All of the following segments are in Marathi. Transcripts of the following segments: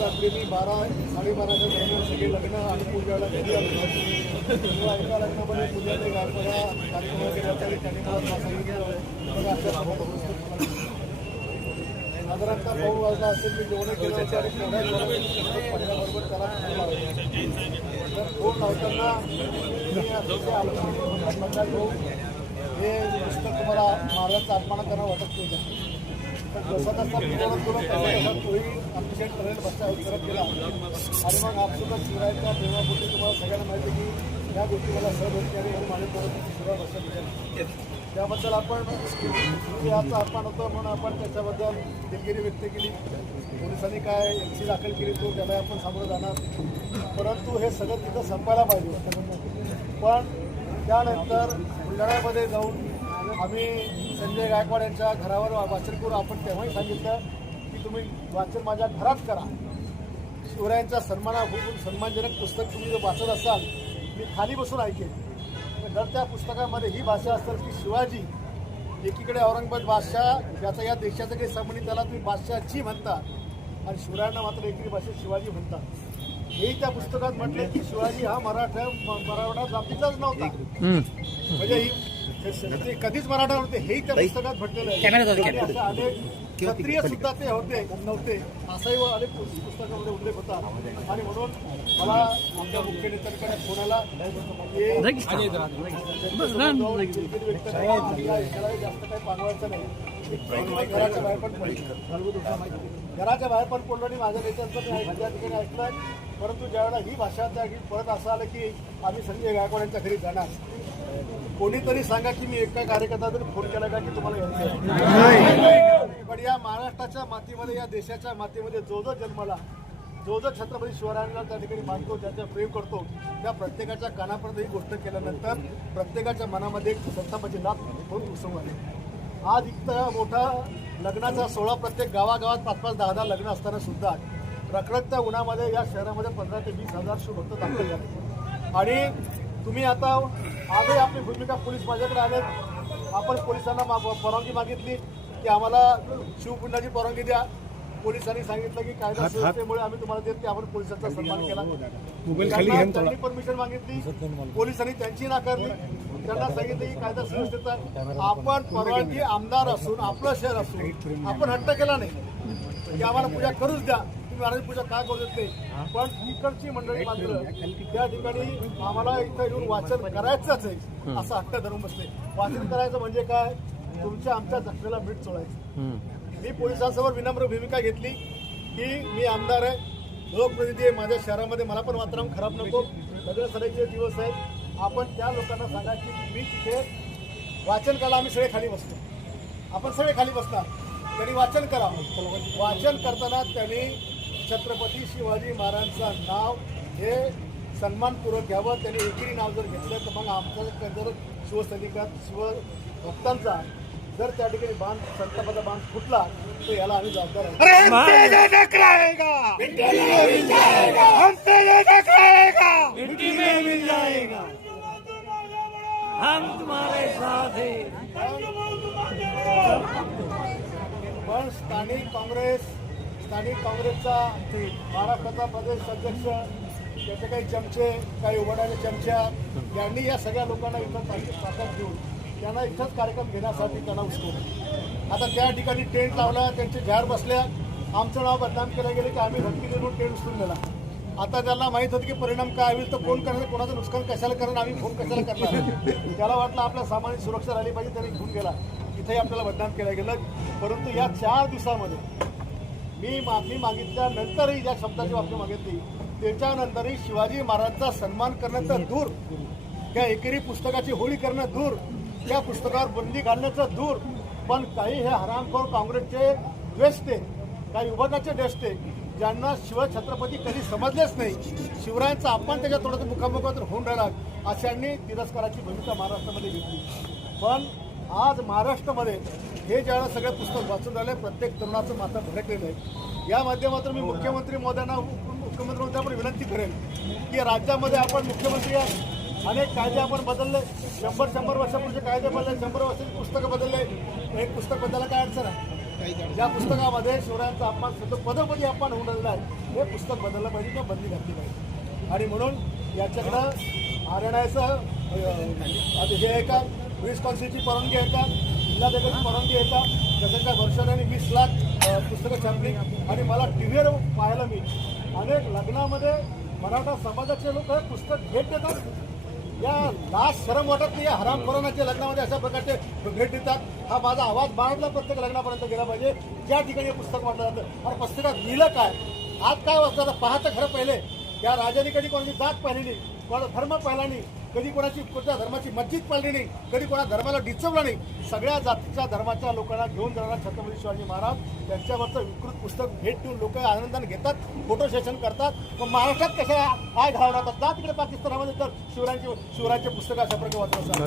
रात्री मी 12-12:30च्या दरम्यान सगळे लग्न आणि पूजाला घरी आलो तेव्हा एका लग्नामध्ये पूजाने गायकवाडा कार्यक्रम केला तरी त्यांनी मला सांगितलं बघा साधारणतः 9 वाजला असेल मी जेवण केलं होतं आणि पडल्याबरोबर त्याला फोन लावताना मी अतिशय आलोचना हे पुस्तक तुम्हाला महाराजांचा अपमान करणं वाटत नाही तर जसा तसा तुला तोही अप्रिशिएट करेल बसा करत गेला आणि मग आपसुद्धा शिवरायांच्या प्रेमापोटी तुम्हाला सगळ्यांना माहिती की या गोष्टी मला सहज होती आणि माझ्यापर्यंत शिवराय बसा दिल्या त्याबद्दल आपण याचा अपमान होतो म्हणून आपण त्याच्याबद्दल दिलगिरी व्यक्त केली पोलिसांनी काय एनसी दाखल केली तो त्याला आपण सामोरं जाणार परंतु हे सगळं तिथं संपायला पाहिजे पण त्यानंतर बुलढाण्यामध्ये जाऊन आम्ही संजय गायकवाड यांच्या घरावर वाचन करू आपण तेव्हाही सांगितलं की तुम्ही वाचन माझ्या घरात करा शिवरायांच्या सन्मानजनक पुस्तक तुम्ही जर वाचत असाल मी खाली बसून ऐकेन जर त्या पुस्तकामध्ये ही भाषा असेल की शिवाजी एकीकडे औरंगाबाद बादशाह ज्याचा या देशाचा काही संबंधित त्याला तुम्ही बादशाहची म्हणता आणि शिवरायांना मात्र एकेरी भाषेत शिवाजी म्हणतात हेही त्या पुस्तकात म्हटले की शिवाजी हा मराठा जातीचाच नव्हता म्हणजे ही कधीच मराठा नव्हते हेही त्या पुस्तकात म्हटलेलं आहे अशा अनेक क्षत्रिय सुद्धा ते होते नव्हते असाही अनेक पुस्तकामध्ये उल्लेख होता आणि म्हणून मला आमच्या मुख्य नेत्यांकडे फोनाला जास्त काही पाठवायचं नाही घराच्या बाहेर पण घराच्या बाहेर पण पडलो आणि माझ्या नेत्यांचं त्या ठिकाणी ऐकलं परंतु ज्यावेळेला ही भाषा त्या परत असं आलं की आम्ही संजय गायकवाड यांच्या घरी जाणार कोणीतरी सांगा की मी एका कार्यकर्ता जरी फोन केला का की तुम्हाला यायचं पण या महाराष्ट्राच्या मातीमध्ये या देशाच्या मातीमध्ये जो जो जन्मला जो जो छत्रपती शिवरायांना त्या ठिकाणी मानतो ज्याच्या प्रेम करतो त्या प्रत्येकाच्या कानापर्यंत ही गोष्ट केल्यानंतर प्रत्येकाच्या मनामध्ये एक संतापाची लाट होऊन उसळून आली आज इतका मोठा लग्नाचा सोहळा प्रत्येक गावागावात 5-5, 10-10 लग्न असताना सुद्धा रखडत्या उन्हामध्ये या शहरामध्ये 15,000 ते 20,000 शिवभक्त दाखल झाले आणि तुम्ही आता आजही आपली भूमिका पोलीस माझ्याकडे आले आपण पोलिसांना परवानगी मागितली की आम्हाला शिवपिंडाची परवानगी द्या पोलिसांनी सांगितलं की कायदा सुव्यवस्थेमुळे आम्ही तुम्हाला देत की आपण पोलिसांचा सन्मान केला त्यांनी परमिशन मागितली पोलिसांनी त्यांची नाकारली त्यांना सांगितलं की कायदा सुव्यवस्थेचा आपण परवानगी आमदार असून आपलं शहर असून आपण हट्ट केला नाही की आम्हाला पूजा करूच द्या महाराज पूजा काय करू देत नाही पण इकडची मंडळी मात्र त्या ठिकाणी आम्हाला इथं येऊन वाचन करायचंच आहे असं हट्ट धरून बसले वाचन करायचं म्हणजे काय तुमच्या आमच्या जखमेला मीठ चोळायचं मी पोलिसांसमोर विनम्र भूमिका घेतली की मी आमदार आहे लोकप्रतिनिधी आहे माझ्या शहरामध्ये मला पण वातावरण खराब नको लग्न सराईचे दिवस आहेत आपण त्या लोकांना सांगा की मी तिथे वाचन करायला आम्ही सगळे खाली बसतो आपण सगळे खाली बसणार त्यांनी वाचन करावं वाचन करताना त्यांनी छत्रपती शिवाजी महाराजांचं नाव हे सन्मानपूर्वक घ्यावं त्यांनी एकेरी नाव जर घेतलं तर मग आमचा जर शिवसैनिकात शिवभक्तांचा जर त्या ठिकाणी बांध संतापाचा बांध फुटला तर याला आम्ही जबाबदार पण स्थानिक काँग्रेसचा महाराष्ट्राचा प्रदेश अध्यक्ष त्याचे काही चमचे काही उघडायचे चमच्या यांनी या सगळ्या लोकांना इथं ताकद घेऊन त्यांना इथंच कार्यक्रम घेण्यासाठी त्यांना उचलवलं आता त्या ठिकाणी टेंट लावला त्यांचे जाहीर बसल्या आमचं नाव बदनाम केलं गेलं की आम्ही धमकी देऊन टेंट उचलून दिला आता त्यांना माहीत होतं की परिणाम काय होईल तर फोन करायचं कोणाचं नुकसान कशाला करणार आम्ही फोन कशाला करणार त्याला वाटलं आपल्या सामान्य सुरक्षा राहिली पाहिजे त्यांनी घेऊन गेला इथंही आपल्याला बदनाम केलं गेलं परंतु या 4 दिवसामध्ये मी माफी मागितल्यानंतरही ज्या शब्दाची माफी मागितली त्याच्यानंतरही शिवाजी महाराजांचा सन्मान करणं तर दूर त्या एकेरी पुस्तकाची होळी करणं दूर त्या पुस्तकावर बंदी घालण्याचं दूर पण काही हे हरामखोर काँग्रेसचे द्वेष्टे काही विभागाचे द्वेष्टे ज्यांना शिवछत्रपती कधी समजलेच नाही, शिवरायांचा अपमान त्याच्या तोंडातून मुखामुखातून होऊन राहिला, अशांनी तिरस्काराची भूमिका महाराष्ट्रामध्ये घेतली. पण आज महाराष्ट्रामध्ये हे ज्यावेळेला सगळे पुस्तक वाचून राहिले, प्रत्येक तरुणाचं माथा भडकलेलं आहे. या माध्यमातून मी मुख्यमंत्री महोदयांना, मुख्यमंत्री महोदयांना पण विनंती करेन की राज्यामध्ये आपण मुख्यमंत्री अनेक कायदे आपण बदलले, 100 वर्षापूर्वीचे कायदे बदलले, 100 वर्षाची पुस्तकं बदलले. एक पुस्तक बदलायला काय अडचण आहे? ज्या पुस्तकामध्ये शिवरायांचा अपमान पदोपदी अपमान होऊन राहिला आहे, हे पुस्तक बदललं पाहिजे किंवा बदली घातली पाहिजे. आणि म्हणून याच्याकडं हरियाणाचं हे आहे का, वीस काउन्सिलची परवानगी आहे का, जिल्हाधिकाऱ्याची परवानगी आहे का, जसं काय वर्षाने 20 लाख पुस्तकं छापली. आणि मला टीव्हीवर पाहायला मी अनेक लग्नामध्ये मराठा समाजाचे लोक हे पुस्तक भेट देतात. या लाज शरम वाटत नाही, या हरामखोरांच्या लग्नामध्ये अशा प्रकारचे भेट देतात. हा माझा आवाज बाळगला प्रत्येक लग्नापर्यंत गेला पाहिजे, ज्या ठिकाणी हे पुस्तक वाटलं जातं. आणि पुस्तकात लिहिलं काय, आज काय वाचलं पाहतं खरं. पहिले या राजाने कधी कोणाची जात पाहिली नाही, कोणाचा धर्म पाहिला नाही, कधी कोणाची कोणत्या धर्माची मस्जिद पाळली नाही, कधी कोणा धर्माला डिचवलं नाही. सगळ्या जातीच्या धर्माच्या लोकांना घेऊन जाणारा छत्रपती शिवाजी महाराज त्यांच्यावरचं विकृत पुस्तक भेट देऊन लोक आनंदाने घेतात, फोटो सेशन करतात. मग महाराष्ट्रात कशा आय घालवतात, जा तिकडे पाकिस्तानामध्ये तर शिवरायांचे पुस्तकं अशा प्रकारे वाचत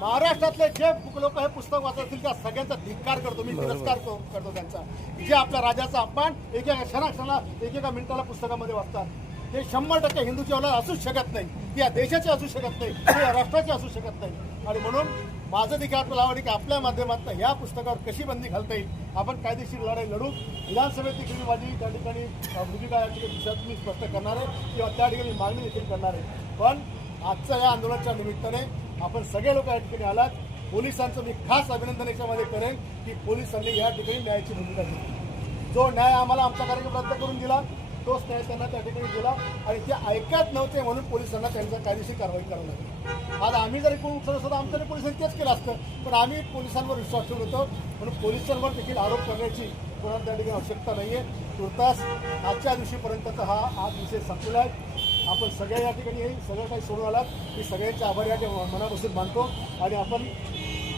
महाराष्ट्रातले जे लोक हे पुस्तक वाचत असतील त्या सगळ्यांचा धिक्कार करतो, मी तिरस्कार करतो त्यांचा. जे आपल्या राजाचा अपमान एकेका क्षणाक्षणाला एकेका मिनिटाला पुस्तकामध्ये वाचतात, ते 100% हिंदूची औलाद असूच शकत नाही, ती या देशाची असू शकत नाही, ती या राष्ट्राची असू शकत नाही. आणि म्हणून माझं देखील आपल्याला आवडेल की आपल्या माध्यमातून या पुस्तकावर कशी बंदी घालता येईल, आपण कायदेशीर लढाई लढू. विधानसभेत देखील माझी त्या ठिकाणी भूमिका या ठिकाणी मी स्पष्ट करणार आहे किंवा त्या ठिकाणी मागणी देखील करणार आहे. पण आजच्या या आंदोलनाच्या निमित्ताने आपण सगळे लोक या ठिकाणी आलात. पोलिसांचं मी खास अभिनंदन याच्यामध्ये करेन की पोलिसांनी या ठिकाणी न्यायाची भूमिका घेतली. जो न्याय आम्हाला आमचा कार्यक्रम रद्द करून दिला, तोच न्याय त्यांना त्या ठिकाणी दिला. आणि ते ऐकत नव्हते म्हणून पोलिसांना त्यांच्या कायदेशीर कारवाई करावी लागली. आज आम्ही जरी कोण उठलं असतं तर आमच्याकडे पोलिसांनी तेच केलं असतं, पण आम्ही पोलिसांवर विश्वास ठेवत होतो. म्हणून पोलिसांवर देखील आरोप करण्याची कोणाला त्या ठिकाणी आवश्यकता नाही आहे. तुर्तास आजच्या दिवशीपर्यंतचा हा आज विषय संपलेला आहे. आपण सगळ्या या ठिकाणी सगळं काही सोडून आलात, मी सगळ्यांचे आभार या मनापासून मानतो. आणि आपण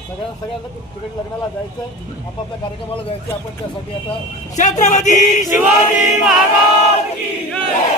सगळ्यांना तिकडे लग्नाला जायचंय, आपापल्या कार्यक्रमाला जायचं. आपण त्यासाठी आता छत्रपती शिवाजी महाराज की जय.